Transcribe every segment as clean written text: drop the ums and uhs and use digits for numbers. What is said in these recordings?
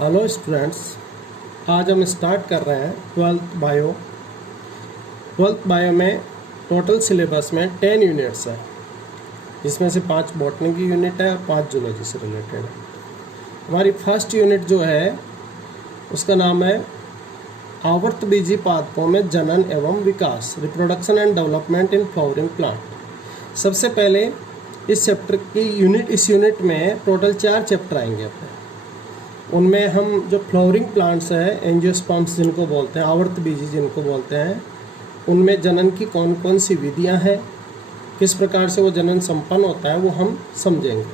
Hello students, आज हम start कर रहे हैं ट्वेल्थ बायो में टोटल सिलेबस में 10 यूनिट्स है, जिसमें से 5 बॉटनी की यूनिट है और 5 जूलॉजी से रिलेटेड है। हमारी फर्स्ट यूनिट जो है उसका नाम है आवर्तबीजी पादपों में जनन एवं विकास, reproduction and development in flowering plant. सबसे पहले इस यूनिट में टोटल 4 चैप्टर आएंगे अपने। उनमें हम जो फ्लावरिंग प्लांट्स है, एंजियोस्पर्म्स जिनको बोलते हैं, आवर्तबीजी जिनको बोलते हैं, उनमें जनन की कौन कौन सी विधियां हैं, किस प्रकार से वो जनन संपन्न होता है, वो हम समझेंगे।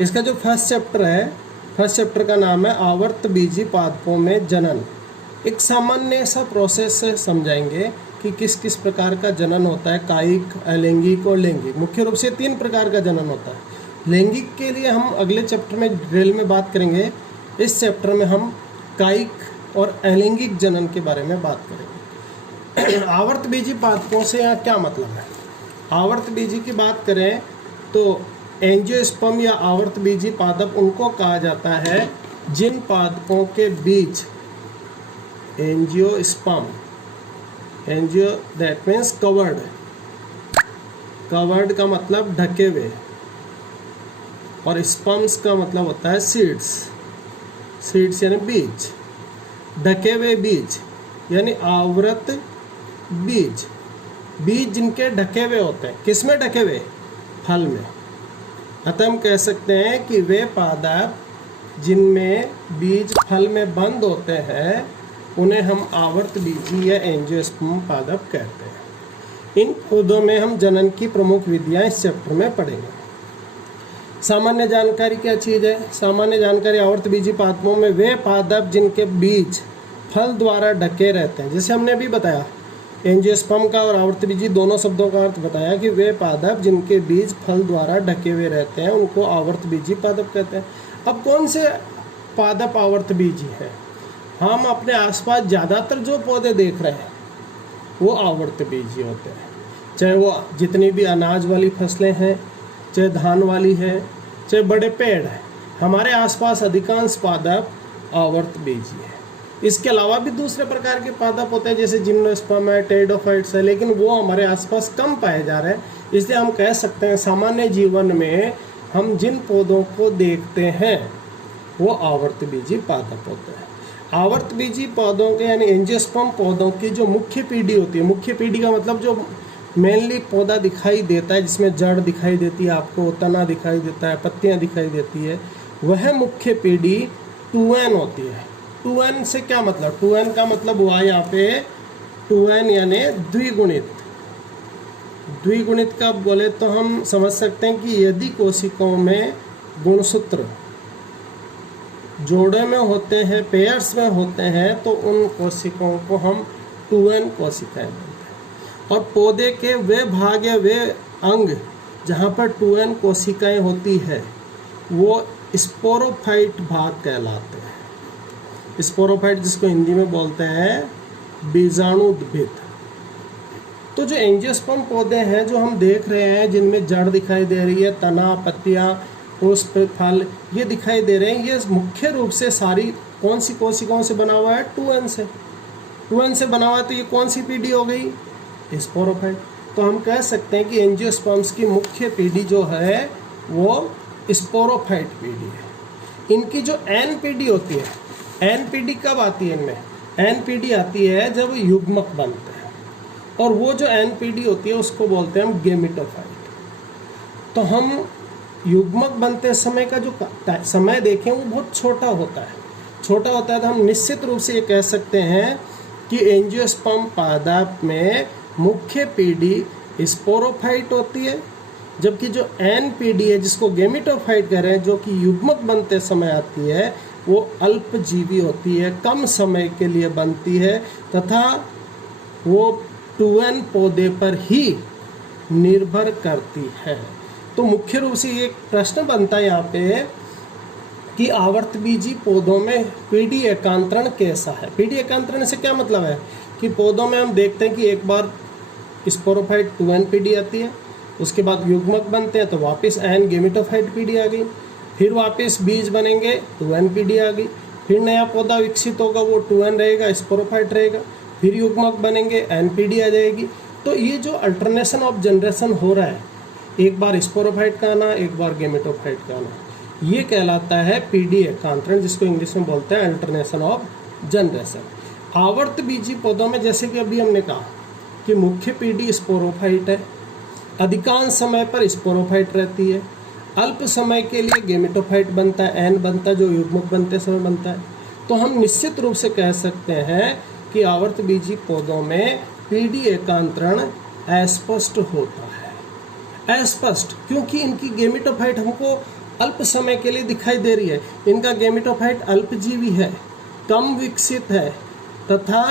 इसका जो फर्स्ट चैप्टर का नाम है आवर्तबीजी पादपों में जनन। एक सामान्य सा प्रोसेस से समझाएंगे कि किस किस प्रकार का जनन होता है, कायिक, अलैंगिक और लैंगिक। मुख्य रूप से 3 प्रकार का जनन होता है। लैंगिक के लिए हम अगले चैप्टर में डिटेल में बात करेंगे। इस चैप्टर में हम कायिक और अलैंगिक जनन के बारे में बात करेंगे। आवर्तबीजी पादपों से यहाँ क्या मतलब है? आवर्तबीजी की बात करें तो एंजियोस्पर्म या आवर्तबीजी पादप उनको कहा जाता है जिन पादपों के बीज angiosperm, angio that means covered का मतलब ढके हुए, और स्पर्म्स का मतलब होता है सीड्स यानी बीज। ढके हुए बीज यानी आवृत बीज जिनके ढके हुए होते हैं। किस में ढके हुए? फल में। अतः हम कह सकते हैं कि वे पादप जिनमें बीज फल में बंद होते हैं उन्हें हम आवर्तबीजी या एंजियोस्पर्म पादप कहते हैं। इन पौधों में हम जनन की प्रमुख विधियां इस चैप्टर में पढ़ेंगे। सामान्य जानकारी क्या चीज़ है? सामान्य जानकारी आवर्तबीजी पादपों में वे पादप जिनके बीज फल द्वारा ढके रहते हैं। जैसे हमने अभी बताया, एंजियोस्पर्म का और आवर्तबीजी दोनों शब्दों का अर्थ बताया कि वे पादप जिनके बीज फल द्वारा ढके हुए रहते हैं उनको आवर्तबीजी पादप कहते हैं। अब कौन से पादप आवर्तबीजी हैं? हम अपने आसपास ज़्यादातर जो पौधे देख रहे हैं वो आवर्तबीजी होते हैं। चाहे वो जितनी भी अनाज वाली फसलें हैं, चाहे धान वाली है, चाहे बड़े पेड़ हैं, हमारे आसपास अधिकांश पादप आवर्तबीजी है। इसके अलावा भी दूसरे प्रकार के पादप होते हैं जैसे जिम्नोस्पर्म है, टेरिडोफाइट्स है, लेकिन वो हमारे आसपास कम पाए जा रहे हैं। इसलिए हम कह सकते हैं सामान्य जीवन में हम जिन पौधों को देखते हैं वो आवर्तबीजी पादप होते हैं। आवर्तबीजी पौधों के यानी एंजियोस्पर्म पौधों की जो मुख्य पीढ़ी होती है, मुख्य पीढ़ी का मतलब जो मेनली पौधा दिखाई देता है, जिसमें जड़ दिखाई देती है, आपको तना दिखाई देता है, पत्तियां दिखाई देती है, वह मुख्य पीढ़ी 2n होती है। 2n से क्या मतलब? 2n का मतलब हुआ यहाँ पे 2n यानी द्विगुणित का बोले तो हम समझ सकते हैं कि यदि कोशिकाओं में गुणसूत्र जोड़े में होते हैं, पेयर्स में होते हैं, तो उन कोशिकाओं को हम 2n कोशिकाएं बोलते हैं। और पौधे के वे भाग या वे अंग जहाँ पर 2n कोशिकाएं होती है वो स्पोरोफाइट भाग कहलाते हैं। स्पोरोफाइट जिसको हिंदी में बोलते हैं बीजाणुद्भिद। तो जो एंजियोस्पर्म पौधे हैं जो हम देख रहे हैं, जिनमें जड़ दिखाई दे रही है, तना, पत्तियाँ, पुष्प, फल ये दिखाई दे रहे हैं, ये मुख्य रूप से सारी कौन सी कोशिकाओं से बना हुआ है? 2n से। 2n से बना हुआ है, तो ये कौन सी पीढ़ी हो गई? स्पोरोफाइट। तो हम कह सकते हैं कि एंजियोस्पर्म्स की मुख्य पीढ़ी जो है वो स्पोरोफाइट पीढ़ी है। इनकी जो एन पीढ़ी होती है, एन पीढ़ी कब आती है? इनमें एन पीढ़ी आती है जब युग्मक बनते हैं, और वो जो एन पीढ़ी होती है उसको बोलते हैं हम गेमिटोफाइट। तो हम युग्मक बनते समय का जो समय देखें वो बहुत छोटा होता है। तो हम निश्चित रूप से ये कह सकते हैं कि एंजियोस्पर्म पादप में मुख्य पीढ़ी स्पोरोफाइट होती है, जबकि जो एन पीढ़ी है जिसको गेमिटोफाइट कह रहे हैं, जो कि युग्मक बनते समय आती है, वो अल्पजीवी होती है, कम समय के लिए बनती है, तथा वो 2n पौधे पर ही निर्भर करती है। तो मुख्य रूप से एक प्रश्न बनता है यहाँ पे कि आवर्तबीजी पौधों में पीढ़ी एकांतरण कैसा है? पीढ़ी एकांतरण से क्या मतलब है कि पौधों में हम देखते हैं कि एक बार स्पोरोफाइट 2n पीढ़ी आती है, उसके बाद युग्मक बनते हैं तो वापस n गेमिटोफाइट पीढ़ी आ गई, फिर वापस बीज बनेंगे 2n पीढ़ी आ गई, फिर नया पौधा विकसित होगा, वो 2n रहेगा, स्पोरोफाइट रहेगा, फिर युग्मक बनेंगे, NPD आ जाएगी। तो ये जो अल्टरनेशन ऑफ जनरेशन हो रहा है, एक बार स्पोरोफाइट का आना, एक बार गेमेटोफाइट का आना, ये कहलाता है PD एकांतरण, जिसको इंग्लिश में बोलते हैं अल्टरनेशन ऑफ जनरेशन। आवर्त बीजी पौधों में जैसे कि अभी हमने कहा कि मुख्य PD स्पोरोफाइट है, अधिकांश समय पर स्पोरोफाइट रहती है, अल्प समय के लिए गेमेटोफाइट बनता है, N बनता है, जो युग्मक बनते समय बनता है। तो हम निश्चित रूप से कह सकते हैं कि आवर्त बीजी पौधों में PD एकांतरण अस्पष्ट होता है। अस्पष्ट क्योंकि इनकी गेमेटोफाइट हमको अल्प समय के लिए दिखाई दे रही है, इनका गेमेटोफाइट अल्पजीवी है, कम विकसित है तथा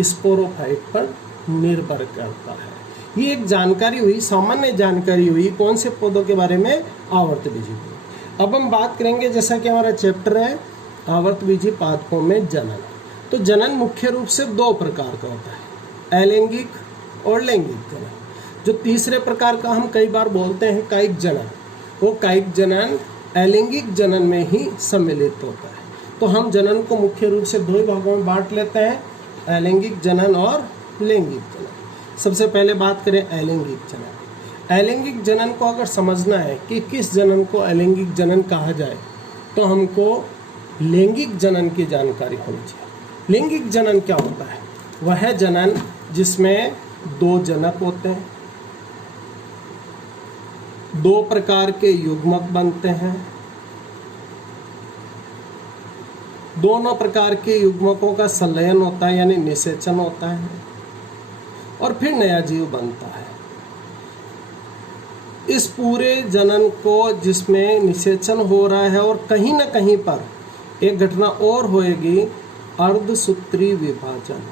स्पोरोफाइट पर निर्भर करता है। ये एक जानकारी हुई, सामान्य जानकारी हुई कौन से पौधों के बारे में, आवर्त बीजी पौधे। अब हम बात करेंगे, जैसा कि हमारा चैप्टर है आवर्त बीजी पादपों में जनन। तो जनन मुख्य रूप से 2 प्रकार का होता है, अलैंगिक और लैंगिक जनन। जो तीसरे प्रकार का हम कई बार बोलते हैं कायिक जनन, वो कायिक जनन अलैंगिक जनन में ही सम्मिलित होता है। तो हम जनन को मुख्य रूप से 2 भागों में बांट लेते हैं, अलैंगिक जनन और लैंगिक जनन। सबसे पहले बात करें अलैंगिक जनन। अलैंगिक जनन को अगर समझना है कि किस जनन को अलैंगिक जनन कहा जाए, तो हमको लैंगिक जनन की जानकारी होनी चाहिए। लैंगिक जनन क्या होता है? वह जनन जिसमें 2 जनक होते हैं, 2 प्रकार के युग्मक बनते हैं, दोनों प्रकार के युग्मकों का संलयन होता है यानी निषेचन होता है, और फिर नया जीव बनता है। इस पूरे जनन को जिसमें निषेचन हो रहा है और कहीं ना कहीं पर एक घटना और होएगी, अर्धसूत्री विभाजन।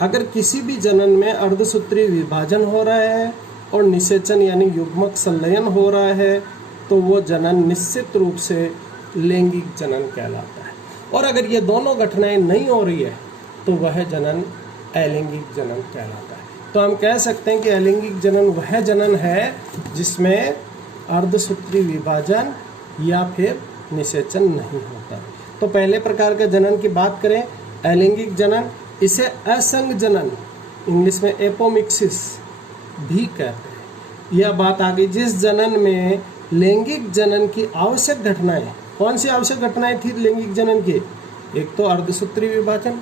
अगर किसी भी जनन में अर्धसूत्री विभाजन हो रहा है और निषेचन यानी युग्मक संलयन हो रहा है, तो वो जनन निश्चित रूप से लैंगिक जनन कहलाता है। और अगर ये दोनों घटनाएं नहीं हो रही है, तो वह जनन अलैंगिक जनन कहलाता है। तो हम कह सकते हैं कि अलैंगिक जनन वह जनन है जिसमें अर्धसूत्री विभाजन या फिर निषेचन नहीं होता। तो पहले प्रकार का जनन की बात करें, अलैंगिक जनन, इसे असंग जनन, इंग्लिश में एपोमिक्सिस भी कहते हैं। यह बात आ गई जिस जनन में लैंगिक जनन की आवश्यक घटनाएं, कौन सी आवश्यक घटनाएं थी लैंगिक जनन की? एक तो अर्धसूत्री विभाजन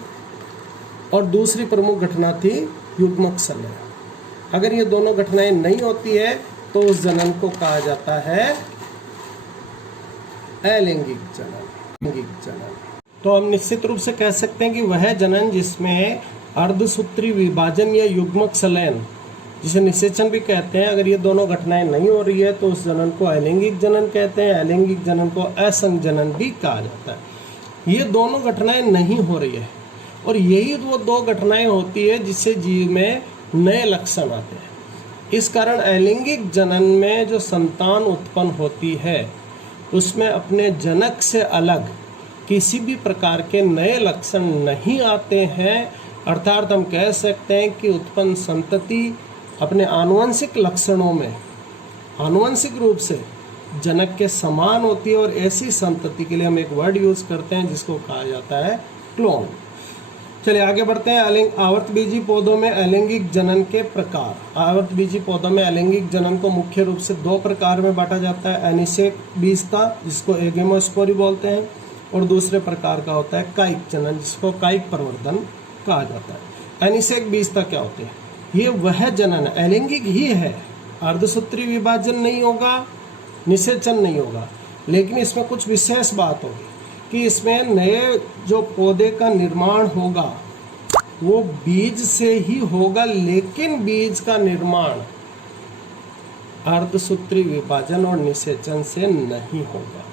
और दूसरी प्रमुख घटना थी युग्मक संलयन। अगर ये दोनों घटनाएं नहीं होती है तो उस जनन को कहा जाता है अलैंगिक जनन। लैंगिक जनन तो हम निश्चित रूप से कह सकते हैं कि वह जनन जिसमें अर्धसूत्री विभाजन या युग्मक संलयन, जिसे निषेचन भी कहते हैं, अगर ये दोनों घटनाएं नहीं हो रही है तो उस जनन को अलैंगिक जनन कहते हैं। अलैंगिक जनन को असंग जनन भी कहा जाता है। ये दोनों घटनाएं नहीं हो रही है और यही वो 2 घटनाएं होती है जिससे जीव में नए लक्षण आते हैं। इस कारण अलैंगिक जनन में जो संतान उत्पन्न होती है उसमें अपने जनक से अलग किसी भी प्रकार के नए लक्षण नहीं आते हैं। अर्थात हम कह सकते हैं कि उत्पन्न संतति अपने आनुवंशिक लक्षणों में आनुवंशिक रूप से जनक के समान होती है, और ऐसी संतति के लिए हम एक वर्ड यूज करते हैं जिसको कहा जाता है क्लोन। चलिए आगे बढ़ते हैं। आवर्त बीजी पौधों में अलैंगिक जनन के प्रकार। आवर्त बीजी पौधों में अलैंगिक जनन को मुख्य रूप से 2 प्रकार में बांटा जाता है, एनिसेक बीजता जिसको एगेमोस्पोरी बोलते हैं, और दूसरे प्रकार का होता है कायिक जनन जिसको कायिक प्रवर्धन कहा जाता है। एनिसेक बीजता क्या होते हैं? ये वह जनन अलैंगिक ही है, अर्धसूत्री विभाजन नहीं होगा, निषेचन नहीं होगा, लेकिन इसमें कुछ विशेष बात होगी कि इसमें नए जो पौधे का निर्माण होगा वो बीज से ही होगा, लेकिन बीज का निर्माण अर्धसूत्री विभाजन और निषेचन से नहीं होगा।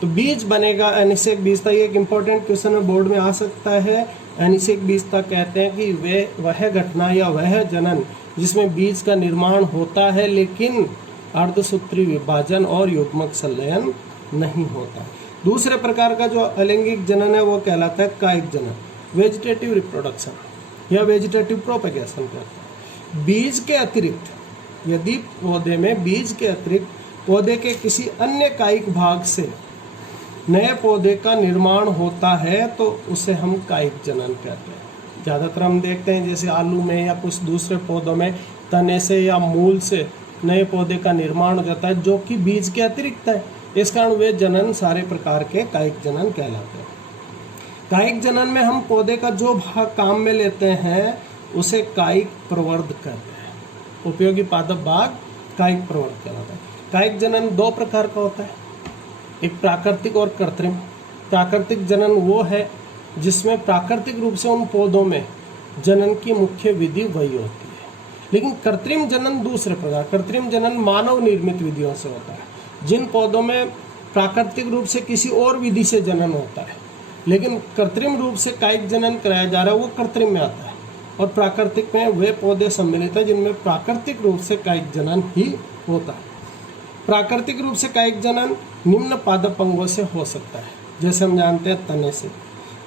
तो बीज बनेगा एनिसेक बीजता। ये एक इम्पोर्टेंट क्वेश्चन में बोर्ड में आ सकता है। एनिसेक बीजता कहते हैं कि वे वह घटना या वह जनन जिसमें बीज का निर्माण होता है लेकिन अर्धसूत्री विभाजन और युग्मक संलयन नहीं होता। दूसरे प्रकार का जो अलैंगिक जनन है वो कहलाता है कायिक जनन, वेजिटेटिव रिप्रोडक्शन या वेजिटेटिव प्रोपेगेशन कहते हैं। बीज के अतिरिक्त यदि पौधे में बीज के अतिरिक्त पौधे के किसी अन्य कायिक भाग से नए पौधे का निर्माण होता है तो उसे हम कायिक जनन कहते हैं। ज़्यादातर हम देखते हैं जैसे आलू में या कुछ दूसरे पौधों में तने से या मूल से नए पौधे का निर्माण हो जाता है जो कि बीज के अतिरिक्त है। इस कारण वे जनन सारे प्रकार के कायिक जनन कहलाते हैं। कायिक जनन में हम पौधे का जो भाग काम में लेते हैं उसे कायिक प्रवर्ध कहते हैं। उपयोगी पादप भाग कायिक प्रवर्ध कहलाता है। कायिक जनन दो प्रकार का होता है, एक प्राकृतिक और कृत्रिम। प्राकृतिक जनन वो है जिसमें प्राकृतिक रूप से उन पौधों में जनन की मुख्य विधि वही होती है। लेकिन कृत्रिम जनन दूसरे प्रकार, कृत्रिम जनन मानव निर्मित विधियों से होता है। जिन पौधों में प्राकृतिक रूप से किसी और विधि से जनन होता है लेकिन कृत्रिम रूप से कायिक जनन कराया जा रहा है वो कृत्रिम में आता है, और प्राकृतिक में वे पौधे सम्मिलित हैं जिनमें प्राकृतिक रूप से कायिक जनन ही होता है। प्राकृतिक रूप से कायिक जनन निम्न पादप अंगों से हो सकता है, जैसे हम जानते हैं तने से।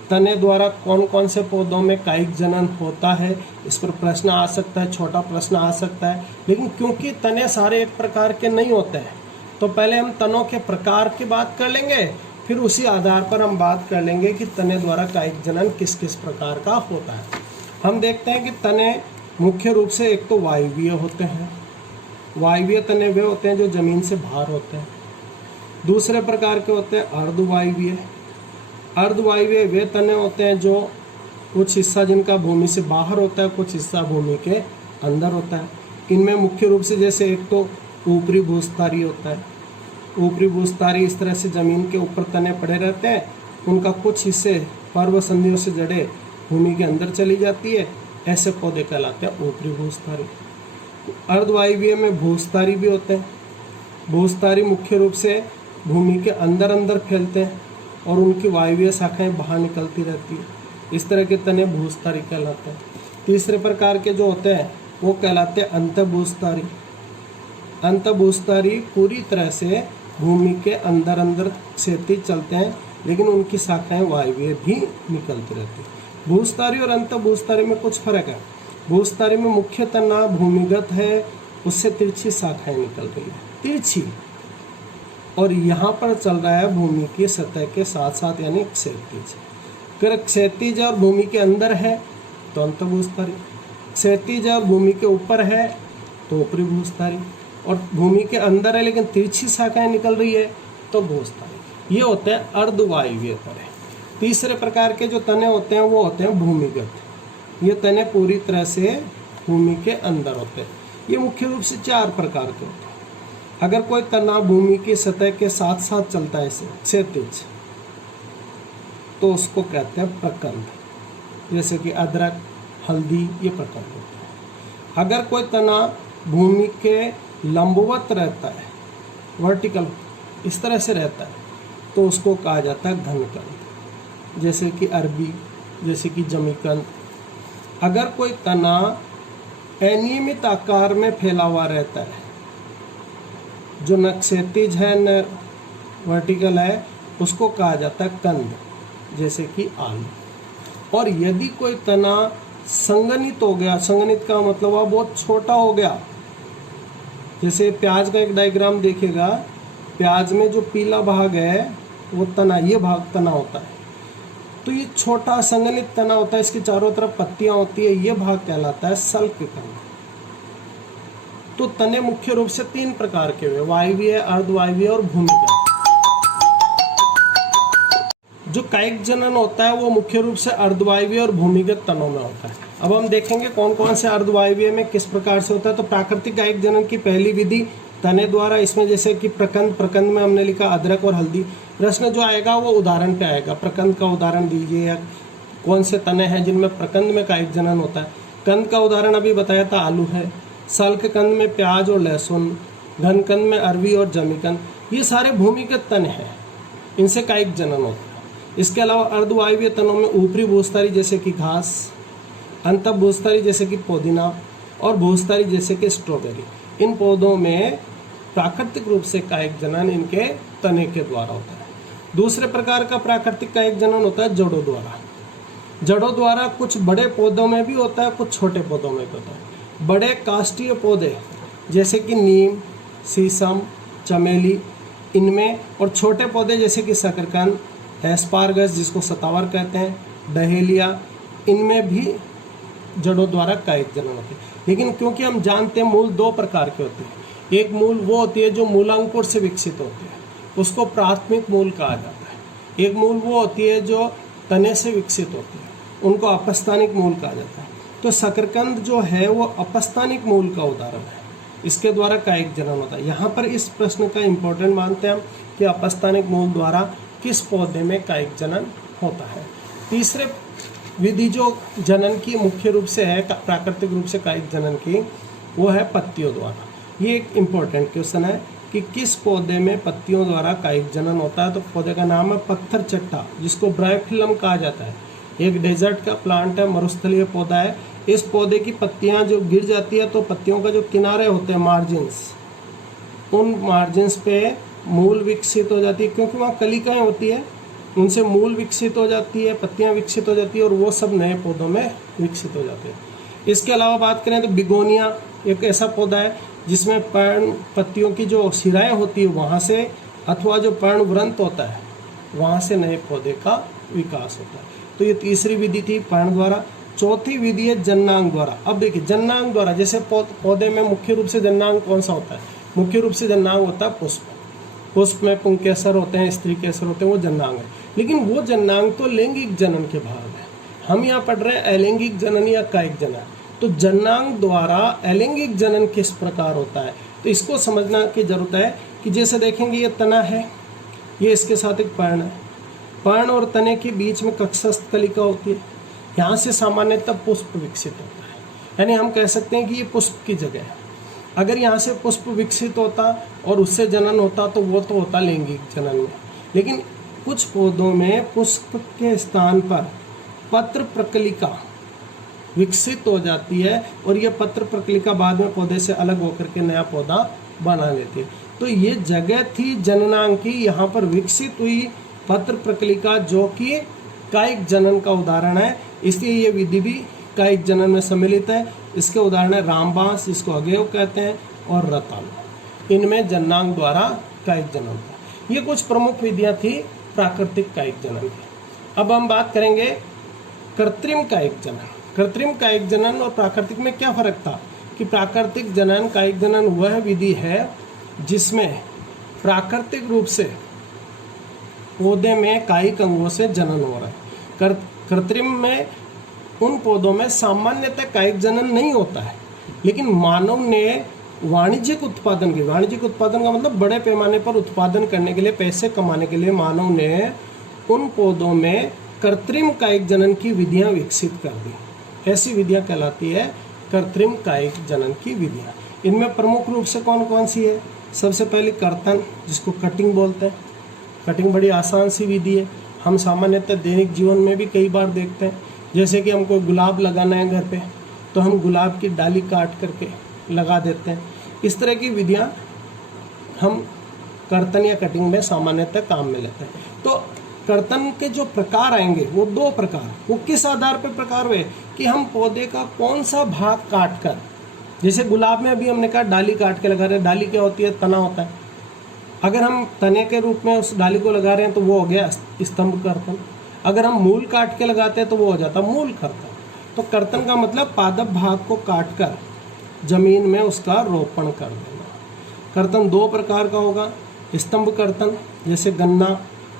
तने द्वारा कौन कौन से पौधों में कायिक जनन होता है, इस पर प्रश्न आ सकता है, छोटा प्रश्न आ सकता है। लेकिन क्योंकि तने सारे एक प्रकार के नहीं होते हैं तो पहले हम तनों के प्रकार की बात कर लेंगे, फिर उसी आधार पर हम बात कर लेंगे कि तने द्वारा कायिक जनन किस किस प्रकार का होता है। हम देखते हैं कि तने मुख्य रूप से एक तो वायवीय होते हैं। वायवीय तने वे होते हैं जो जमीन से बाहर होते हैं। दूसरे प्रकार के होते हैं अर्धवायवीय। अर्धवायवीय वे तने होते हैं जो कुछ हिस्सा जिनका भूमि से बाहर होता है, कुछ हिस्सा भूमि के अंदर होता है। इनमें मुख्य रूप से जैसे एक तो ऊपरी भूस्तरी होता है। ऊपरी भूस्तरी इस तरह से जमीन के ऊपर तने पड़े रहते हैं, उनका कुछ हिस्से पर्व संधियों से जड़े भूमि के अंदर चली जाती है, ऐसे पौधे कहलाते हैं ऊपरी भूस्तरी। अर्धवायवीय में भूस्तरी भी होते हैं। भूस्तरी मुख्य रूप से भूमि के अंदर अंदर फैलते हैं और उनकी वायवीय शाखाएं बाहर निकलती रहती है। इस तरह के तने भूस्तरी कहलाते हैं। तीसरे प्रकार के जो होते हैं वो कहलाते हैं अंतभूस्तरी। अंतभूस्तरी पूरी तरह से भूमि के अंदर अंदर क्षैतिज चलते हैं लेकिन उनकी शाखाएं वायवीय भी निकलती रहती है। भूस्तरी और अंतभूस्तरी में कुछ फर्क है। भूस्तरी में मुख्य तना भूमिगत है, उससे तिरछी शाखाएं निकल रही है, तिरछी, और यहाँ पर चल रहा है भूमि की सतह के साथ साथ यानी क्षैतिज। अगर क्षैतिज और भूमि के अंदर है तो अंतभूस्तरी, क्षैतिज और भूमि के ऊपर है तो ऊपरी भूस्तरी, और भूमि के अंदर है लेकिन तिरछी शाखाएं निकल रही है तो भूस्तरी। ये होते हैं अर्धवायवीय तने। तीसरे प्रकार के जो तने होते हैं वो होते हैं भूमिगत। ये तने पूरी तरह से भूमि के अंदर होते हैं। ये मुख्य रूप से 4 प्रकार के होते हैं। अगर कोई तना भूमि की सतह के साथ साथ चलता है क्षैतिज तो उसको कहते हैं प्रकंद, जैसे कि अदरक, हल्दी, ये प्रकंद होते हैं। अगर कोई तना भूमि के लंबवत रहता है, वर्टिकल इस तरह से रहता है, तो उसको कहा जाता है घनकंद, जैसे कि अरबी, जैसे कि जमीकंद। अगर कोई तना अनियमित आकार में फैला हुआ रहता है, जो न क्षैतिज है न वर्टिकल है, उसको कहा जाता है कंद, जैसे कि आलू। और यदि कोई तना संगनित हो गया, संगनित का मतलब वह बहुत छोटा हो गया, जैसे प्याज का एक डायग्राम देखिएगा, प्याज में जो पीला भाग है वो तना, ये भाग तना होता है, तो ये छोटा संगनित तना होता है, इसके चारों तरफ पत्तियां होती है, ये भाग कहलाता है सल्ककंद। तो तने मुख्य रूप से 3 प्रकार के हुए, वायवीय, अर्धवायवीय और भूमिगत। जो कायिक जनन होता है वो मुख्य रूप से अर्धवायवीय और भूमिगत तनों में होता है। अब हम देखेंगे कौन कौन से अर्धवायवीय में किस प्रकार से होता है। तो प्राकृतिक कायिक जनन की पहली विधि तने द्वारा, इसमें जैसे कि प्रकंद, प्रकंद में हमने लिखा अदरक और हल्दी। प्रश्न जो आएगा वो उदाहरण पे आएगा, प्रकंद का उदाहरण दीजिए, या कौन से तने हैं जिनमें प्रकंद में कायिक जनन होता है। कंद का उदाहरण अभी बताया था, आलू है। सल्ककंद में प्याज और लहसुन, घनकंद में अरवी और जमीकंद, ये सारे भूमिगत तने हैं, इनसे कायिक जनन होता है। इसके अलावा अर्धवायवीय तनों में ऊपरी भूस्तरी जैसे कि घास, अंतःभूस्तरी जैसे कि पुदीना, और भूस्तरी जैसे कि स्ट्रॉबेरी, इन पौधों में प्राकृतिक रूप से कायिक जनन इनके तने के द्वारा होता है। दूसरे प्रकार का प्राकृतिक कायिक जनन होता है जड़ों द्वारा। जड़ों द्वारा कुछ बड़े पौधों में भी होता है, कुछ छोटे पौधों में भी होता है। बड़े काष्ठीय पौधे जैसे कि नीम, शीशम, चमेली, इनमें, और छोटे पौधे जैसे कि शकरकंद, एस्पारगस जिसको सतावर कहते हैं, डहेलिया, इनमें भी जड़ों द्वारा कायिक जनन होती है। लेकिन क्योंकि हम जानते हैं मूल दो प्रकार के होते हैं, एक मूल वो होती है जो मूलांकुर से विकसित होती है, उसको प्राथमिक मूल कहा जाता है। एक मूल वो होती है जो तने से विकसित होती है, उनको अपस्थानिक मूल कहा जाता है। तो शकरकंद जो है वो अपस्थानिक मूल का उदाहरण है, इसके द्वारा कायिक जनन होता है। यहाँ पर इस प्रश्न का इम्पोर्टेंट मानते हैं हम कि अपस्थानिक मूल द्वारा किस पौधे में कायिक जनन होता है। तीसरे विधि जो जनन की मुख्य रूप से है, प्राकृतिक रूप से कायिक जनन की, वो है पत्तियों द्वारा। ये एक इम्पोर्टेंट क्वेश्चन है कि किस पौधे में पत्तियों द्वारा कायिक जनन होता है। तो पौधे का नाम है पत्थर चट्टा, जिसको ब्रायोफिलम कहा जाता है। एक डेजर्ट का प्लांट है, मरुस्थलीय पौधा है। इस पौधे की पत्तियां जो गिर जाती है तो पत्तियों का जो किनारे होते हैं, मार्जिन्स, उन मार्जिन्स पे मूल विकसित हो जाती है, क्योंकि वहाँ कलिकाएं होती है, उनसे मूल विकसित हो जाती है, पत्तियां विकसित हो जाती है, और वो सब नए पौधों में विकसित हो जाते हैं। इसके अलावा बात करें तो बिगोनिया एक ऐसा पौधा है जिसमें पर्ण पत्तियों की जो शिराएं होती है वहाँ से, अथवा जो पर्णवृंत होता है वहाँ से नए पौधे का विकास होता है। तो ये तीसरी विधि थी पर्ण द्वारा। चौथी विधि है जन्नांग द्वारा। अब देखिए जन्नांग द्वारा, जैसे पौधे में मुख्य रूप से जन्नांग कौन सा होता है? मुख्य रूप से जन्नांग होता है पुष्प। पुष्प में पुंकेसर होते हैं, स्त्री केसर होते हैं, वो जन्नांग है। लेकिन वो जन्नांग तो लैंगिक जनन के भाग है। हम यहाँ पढ़ रहे हैं अलैंगिक जनन या कायिक जनन। तो जन्नांग द्वारा अलैंगिक जनन किस प्रकार होता है, तो इसको समझना की जरूरत है कि जैसे देखेंगे ये तना है, ये इसके साथ एक पर्ण है। पर्ण और तने के बीच में कक्षस्थ कलिका होती है, यहाँ से सामान्यतः पुष्प विकसित होता है। यानी हम कह सकते हैं कि ये पुष्प की जगह है। अगर यहाँ से पुष्प विकसित होता और उससे जनन होता तो वो तो होता लैंगिक जनन में। लेकिन कुछ पौधों में पुष्प के स्थान पर पत्र प्रकलिका विकसित हो जाती है, और ये पत्र प्रकलिका बाद में पौधे से अलग होकर के नया पौधा बना लेती है। तो ये जगह थी जननांग की, यहाँ पर विकसित हुई पत्र प्रकलिका, जो कि कायिक जनन का उदाहरण है। इसलिए ये विधि भी कायिक जनन में सम्मिलित है। इसके उदाहरण है रामबांस, जिसको अगेव कहते हैं, और रतालू। इनमें जन्नांग द्वारा कायिक जनन होता है। ये कुछ प्रमुख विधियाँ थी प्राकृतिक कायिक जनन की। अब हम बात करेंगे कृत्रिम कायिक जनन। कृत्रिम कायिक जनन और प्राकृतिक में क्या फर्क था कि प्राकृतिक जनन, कायिक जनन वह विधि है जिसमें प्राकृतिक रूप से पौधे में कायिक अंगों से जनन हो रहा है। कृत्रिम में उन पौधों में सामान्यतः कायिक जनन नहीं होता है, लेकिन मानव ने वाणिज्यिक उत्पादन के, वाणिज्यिक उत्पादन का मतलब बड़े पैमाने पर उत्पादन करने के लिए, पैसे कमाने के लिए मानव ने उन पौधों में कृत्रिम कायिक जनन की विधियां विकसित कर दी। ऐसी विधियां कहलाती है कृत्रिम कायिक जनन की विधियां। इनमें प्रमुख रूप से कौन कौन सी है? सबसे पहले कर्तन, जिसको कटिंग बोलते हैं। कटिंग बड़ी आसान सी विधि है, हम सामान्यतः दैनिक जीवन में भी कई बार देखते हैं। जैसे कि हमको गुलाब लगाना है घर पे, तो हम गुलाब की डाली काट करके लगा देते हैं। इस तरह की विधियां हम कर्तन या कटिंग में सामान्यतः काम में लेते हैं। तो कर्तन के जो प्रकार आएंगे वो दो प्रकार, वो किस आधार पर प्रकार हुए कि हम पौधे का कौन सा भाग काट कर, जैसे गुलाब में अभी हमने कहा डाली काट के लगा रहे हैं। डाली क्या होती है? तना होता है। अगर हम तने के रूप में उस डाली को लगा रहे हैं तो वो हो गया स्तंभ कर्तन। अगर हम मूल काट के लगाते हैं तो वो हो जाता मूल कर्तन। तो कर्तन का मतलब पादप भाग को काट कर जमीन में उसका रोपण कर देना। कर्तन दो प्रकार का होगा, स्तंभ कर्तन, जैसे गन्ना,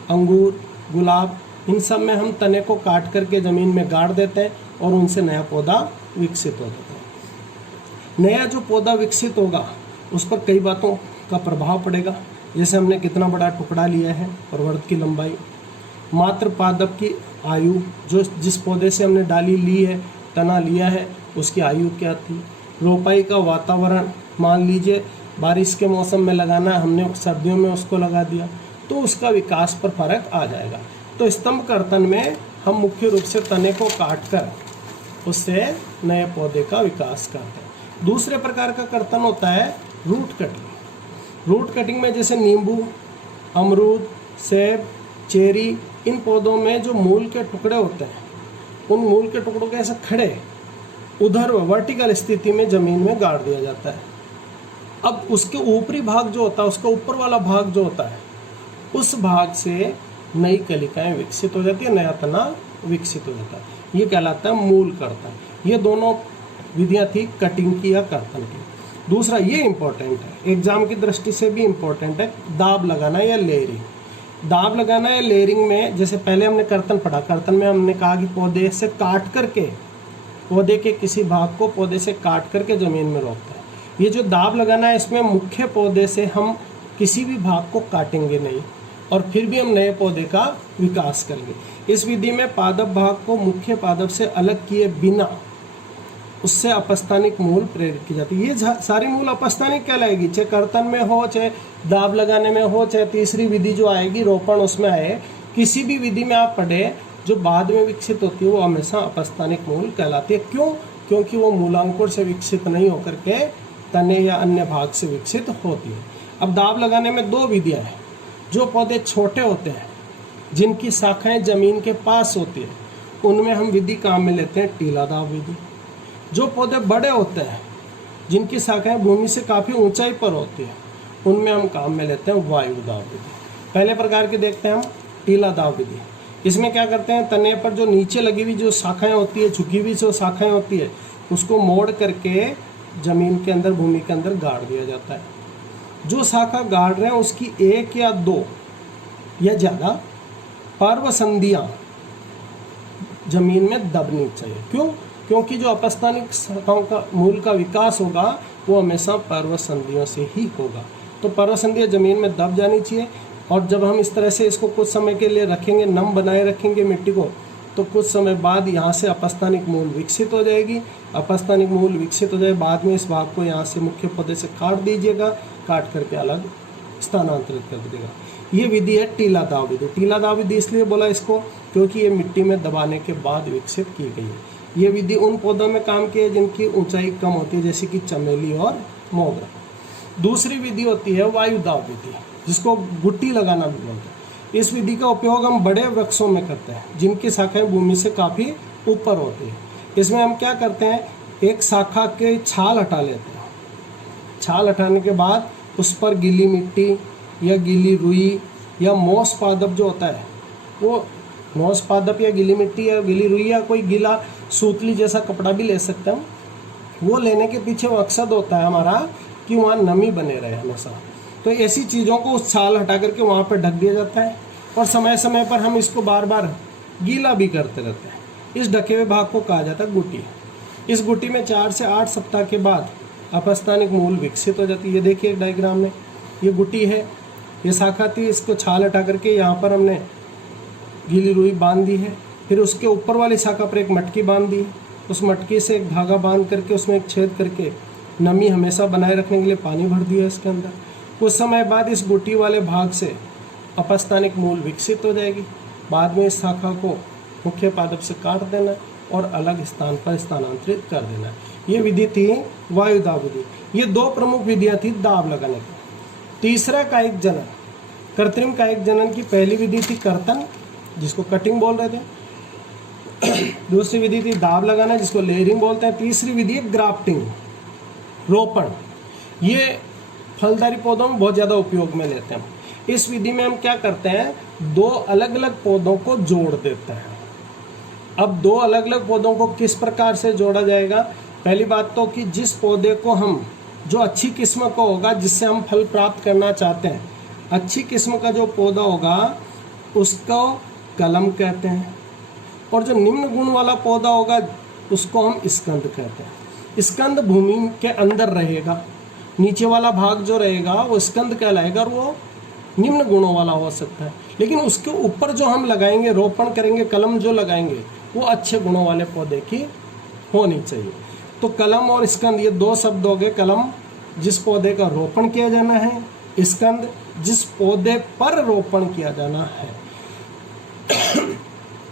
अंगूर, गुलाब, इन सब में हम तने को काट करके ज़मीन में गाड़ देते हैं और उनसे नया पौधा विकसित हो जाता है। नया जो पौधा विकसित होगा उस पर कई बातों का प्रभाव पड़ेगा, जैसे हमने कितना बड़ा टुकड़ा लिया है, प्रवर्त की लंबाई, मात्र पादप की आयु, जो जिस पौधे से हमने डाली ली है, तना लिया है, उसकी आयु क्या थी, रोपाई का वातावरण, मान लीजिए बारिश के मौसम में लगाना है, हमने सर्दियों में उसको लगा दिया, तो उसका विकास पर फर्क आ जाएगा। तो स्तंभ कर्तन में हम मुख्य रूप से तने को काट कर उससे नए पौधे का विकास करते हैं। दूसरे प्रकार का कर्तन होता है रूट कटिंग। रूट कटिंग में जैसे नींबू, अमरूद, सेब, चेरी, इन पौधों में जो मूल के टुकड़े होते हैं, उन मूल के टुकड़ों के ऐसे खड़े उधर वर्टिकल स्थिति में ज़मीन में गाड़ दिया जाता है। अब उसके ऊपरी भाग जो होता है, उसका ऊपर वाला भाग जो होता है, उस भाग से नई कलिकाएं विकसित हो जाती है, नया तना विकसित हो जाता है। ये कहलाता है मूल कर्तन। ये दोनों विधियां थी कटिंग की या कर्तन की। दूसरा ये इंपॉर्टेंट है, एग्जाम की दृष्टि से भी इंपॉर्टेंट है, दाब लगाना या लेयरिंग। दाब लगाना या लेयरिंग में जैसे पहले हमने कर्तन पढ़ा, कर्तन में हमने कहा कि पौधे से काट करके, पौधे के किसी भाग को पौधे से काट करके ज़मीन में रोकता है। ये जो दाब लगाना है, इसमें मुख्य पौधे से हम किसी भी भाग को काटेंगे नहीं और फिर भी हम नए पौधे का विकास करेंगे। इस विधि में पादप भाग को मुख्य पादप से अलग किए बिना उससे अपस्थानिक मूल प्रेरित की जाती है। ये सारी मूल अपस्थानिक कहलाएगी, चाहे कर्तन में हो, चाहे दाब लगाने में हो, चाहे तीसरी विधि जो आएगी रोपण उसमें आए, किसी भी विधि में आप पढ़े जो बाद में विकसित होती है वो हमेशा अपस्थानिक मूल कहलाती है। क्यों? क्योंकि वो मूलांकुर से विकसित नहीं होकर के तने या अन्य भाग से विकसित होती है। अब दाब लगाने में दो विधियां हैं। जो पौधे छोटे होते हैं, जिनकी शाखाएं जमीन के पास होती है, उनमें हम विधि काम में लेते हैं टीला दाब विधि। जो पौधे बड़े होते हैं, जिनकी शाखाएं भूमि से काफ़ी ऊंचाई पर होती है, उनमें हम काम में लेते हैं वायु दाब विधि। पहले प्रकार की देखते हैं हम टीला दाब विधि। इसमें क्या करते हैं, तने पर जो नीचे लगी हुई जो शाखाएं होती है, झुकी हुई जो शाखाएं होती है, उसको मोड़ करके जमीन के अंदर, भूमि के अंदर गाड़ दिया जाता है। जो शाखा गाड़ रहे हैं उसकी एक या दो या ज़्यादा पर्व संधियाँ जमीन में दबनी चाहिए। क्यों? क्योंकि जो अपस्थानिक शाखाओं का मूल का विकास होगा वो हमेशा पर्व संधियों से ही होगा। तो पर्व संधियाँ जमीन में दब जानी चाहिए। और जब हम इस तरह से इसको कुछ समय के लिए रखेंगे, नम बनाए रखेंगे मिट्टी को, तो कुछ समय बाद यहाँ से अपस्थानिक मूल विकसित हो जाएगी। अपस्थानिक मूल विकसित हो जाए, बाद में इस भाग को यहाँ से मुख्य पौधे से काट दीजिएगा, काट करके अलग स्थानांतरित कर दीजिएगा। ये विधि है टीला दाब विधि। टीला दाब विधि इसलिए बोला इसको क्योंकि ये मिट्टी में दबाने के बाद विकसित की गई है। ये विधि उन पौधों में काम की है जिनकी ऊंचाई कम होती है, जैसे कि चमेली और मोगरा। दूसरी विधि होती है वायु दाब विधि, जिसको गुट्टी लगाना भी बोलते हैं। इस विधि का उपयोग हम बड़े वृक्षों में करते हैं, जिनकी शाखाएं भूमि से काफ़ी ऊपर होती है। इसमें हम क्या करते हैं, एक शाखा के छाल हटा लेते हैं। छाल हटाने के बाद उस पर गीली मिट्टी या गीली रुई या मोस पादप जो होता है, वो मोस पादप या गीली मिट्टी या गीली रुई या कोई गीला सूतली जैसा कपड़ा भी ले सकते हैं। वो लेने के पीछे मकसद होता है हमारा कि वहाँ नमी बने रहे हमेशा। तो ऐसी चीज़ों को उस छाल हटा करके वहाँ पर ढक दिया जाता है और समय समय पर हम इसको बार बार गीला भी करते रहते हैं। इस ढके हुए भाग को कहा जाता है गुटी। इस गुटी में 4 से 8 सप्ताह के बाद अपस्थानिक मूल विकसित हो जाती है। ये देखिए डायग्राम में, ये गुटी है, ये शाखा थी, इसको छाल हटा करके यहाँ पर हमने गीली रुई बांध दी है। फिर उसके ऊपर वाली शाखा पर एक मटकी बांध दी, उस मटकी से एक धागा बांध करके उसमें एक छेद करके नमी हमेशा बनाए रखने के लिए पानी भर दिया इसके अंदर। कुछ समय बाद इस गुटी वाले भाग से अपस्थानिक मूल विकसित हो जाएगी। बाद में इस शाखा को मुख्य पादप से काट देना और अलग स्थान पर स्थानांतरित कर देना। ये विधि थी वायु दाब विधि। ये दो प्रमुख विधियां थी दाब लगाने की। तीसरा कायिक जनन, कृत्रिम कायिक जनन की पहली विधि थी कर्तन, जिसको कटिंग बोल रहे थे। दूसरी विधि थी दाब लगाना, जिसको लेयरिंग बोलते हैं। तीसरी विधि है ग्राफ्टिंग, रोपण। ये फलदारी पौधों में बहुत ज़्यादा उपयोग में लेते हैं। इस विधि में हम क्या करते हैं, दो अलग अलग पौधों को जोड़ देते हैं। अब दो अलग अलग पौधों को किस प्रकार से जोड़ा जाएगा? पहली बात तो कि जिस पौधे को हम, जो अच्छी किस्म का होगा, जिससे हम फल प्राप्त करना चाहते हैं, अच्छी किस्म का जो पौधा होगा उसको कलम कहते हैं, और जो निम्न गुण वाला पौधा होगा उसको हम स्कंद कहते हैं। स्कंद भूमि के अंदर रहेगा, नीचे वाला भाग जो रहेगा वो स्कंद कहलाएगा और वो निम्न गुणों वाला हो सकता है। लेकिन उसके ऊपर जो हम लगाएंगे, रोपण करेंगे, कलम जो लगाएंगे, वो अच्छे गुणों वाले पौधे की होनी चाहिए। तो कलम और स्कंद ये दो शब्द हो गए। कलम जिस पौधे का रोपण किया जाना है, स्कंद जिस पौधे पर रोपण किया जाना है।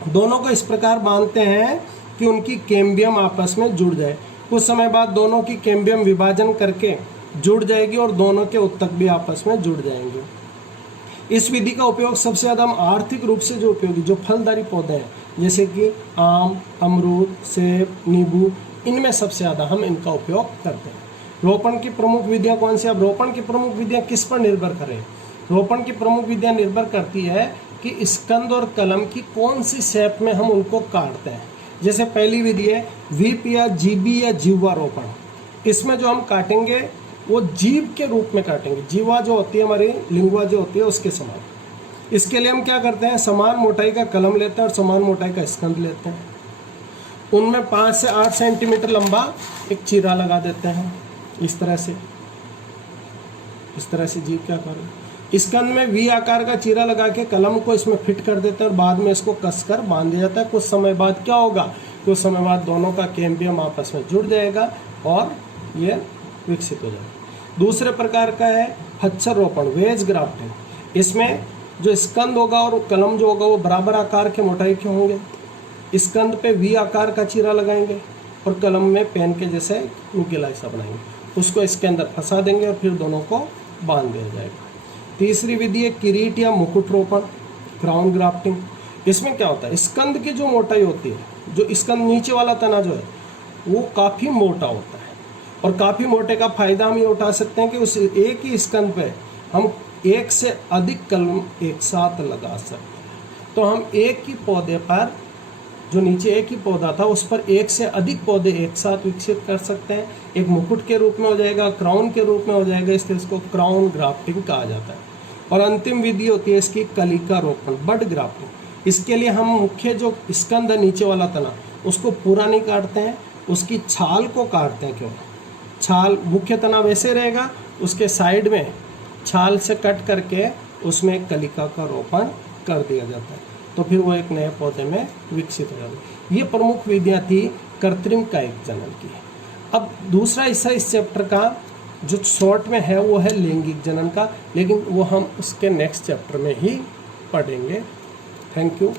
दोनों को इस प्रकार बांधते हैं कि उनकी कैम्बियम आपस में जुड़ जाए। कुछ समय बाद दोनों की कैम्बियम विभाजन करके जुड़ जाएगी और दोनों के उत्तक भी आपस में जुड़ जाएंगे। इस विधि का उपयोग सबसे ज़्यादा हम आर्थिक रूप से जो उपयोगी, जो फलदारी पौधे हैं, जैसे कि आम, अमरूद, सेब, नींबू, इनमें सबसे ज़्यादा हम इनका उपयोग करते हैं। रोपण की प्रमुख विधियाँ कौन सी? अब रोपण की प्रमुख विधियाँ किस पर निर्भर करें? रोपण की प्रमुख विधियां निर्भर करती है कि स्कंद और कलम की कौन सी शेप में हम उनको काटते हैं। जैसे पहली विधि है वीप या जीबी या जीवा रोपण। इसमें जो हम काटेंगे वो जीभ के रूप में काटेंगे, जीवा जो होती है हमारी लिंगुआ जो होती है उसके समान। इसके लिए हम क्या करते हैं, समान मोटाई का कलम लेते हैं और समान मोटाई का स्कंद लेते हैं, उनमें 5 से 8 सेंटीमीटर लंबा एक चीरा लगा देते हैं। इस तरह से जीभ क्या करें, स्कंद में वी आकार का चीरा लगा के कलम को इसमें फिट कर देते हैं और बाद में इसको कसकर बांध दिया जाता है। कुछ समय बाद क्या होगा, कुछ समय बाद दोनों का कैम्बियम आपस में जुड़ जाएगा और ये विकसित हो जाएगा। दूसरे प्रकार का है हच्छर रोपण, वेज ग्राफ्टिंग। इसमें जो स्कंद होगा और कलम जो होगा वो बराबर आकार के मोटाई के होंगे। स्कंद पे वी आकार का चीरा लगाएंगे और कलम में पेन के जैसे नुकीला हिस्सा बनाएंगे, उसको इसके अंदर फंसा देंगे और फिर दोनों को बांध दिया जाएगा। तीसरी विधि है किरीट या मुकुट रोपण, क्राउन ग्राफ्टिंग। इसमें क्या होता है, स्कंद की जो मोटाई होती है, जो स्कंद नीचे वाला तना जो है वो काफ़ी मोटा होता है और काफ़ी मोटे का फ़ायदा हम ये उठा सकते हैं कि उस एक ही स्कंद पे हम एक से अधिक कलम एक साथ लगा सकते हैं। तो हम एक ही पौधे पर, जो नीचे एक ही पौधा था उस पर एक से अधिक पौधे एक साथ विकसित कर सकते हैं। एक मुकुट के रूप में हो जाएगा, क्राउन के रूप में हो जाएगा, इसलिए इसको क्राउन ग्राफ्टिंग कहा जाता है। और अंतिम विधि होती है इसकी कलिका रोपण, बड ग्राफ्टिंग। इसके लिए हम मुख्य जो स्कंद है नीचे वाला तना उसको पूरा नहीं काटते हैं, उसकी छाल को काटते हैं। क्यों, छाल, मुख्य तना वैसे रहेगा, उसके साइड में छाल से कट करके उसमें एक कलिका का रोपण कर दिया जाता है, तो फिर वो एक नए पौधे में विकसित हो जाता है। ये प्रमुख विधियाँ थी कृत्रिम कायिक जनन की। अब दूसरा हिस्सा इस चैप्टर का जो शॉर्ट में है वो है लैंगिक जनन का, लेकिन वो हम उसके नेक्स्ट चैप्टर में ही पढ़ेंगे। Thank you.